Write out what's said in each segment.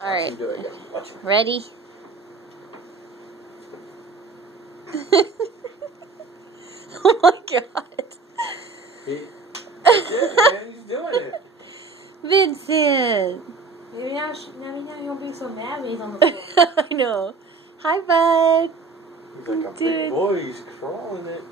Alright. Do it again. Watch. Ready? Oh my god. That's it, man. He's doing it. Vincent. Maybe now he won't be so mad when he's on the floor. I know. Hi, bud. He's like a Dude. big boy. He's crawling it.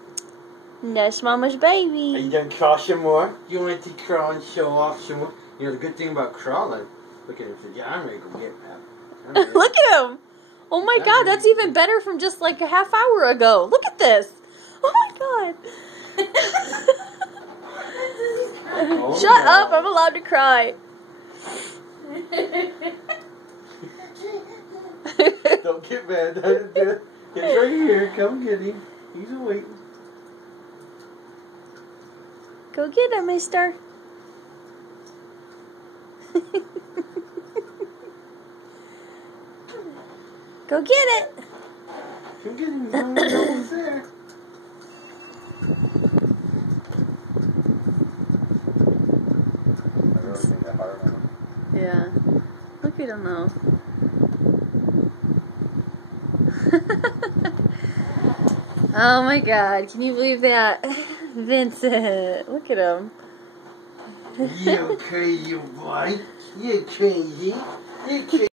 That's Mama's baby. Are you gonna crawl some more? You want to crawl and show off some more? You know, the good thing about crawling, look at him. Yeah, I'm ready to go get Pep. Look at him. Oh my god, that's even better from just like a half hour ago. Look at this. Oh my god. Oh, Shut no. up, I'm allowed to cry. Don't get mad. It's right here. Come get him. He's waiting. Go get him, mister. Go get it. Come get him. No one's there. I really think that hard on him. Yeah. Look at him though. Oh my god, can you believe that? Vincent, look at him. You crazy boy. You crazy. You crazy.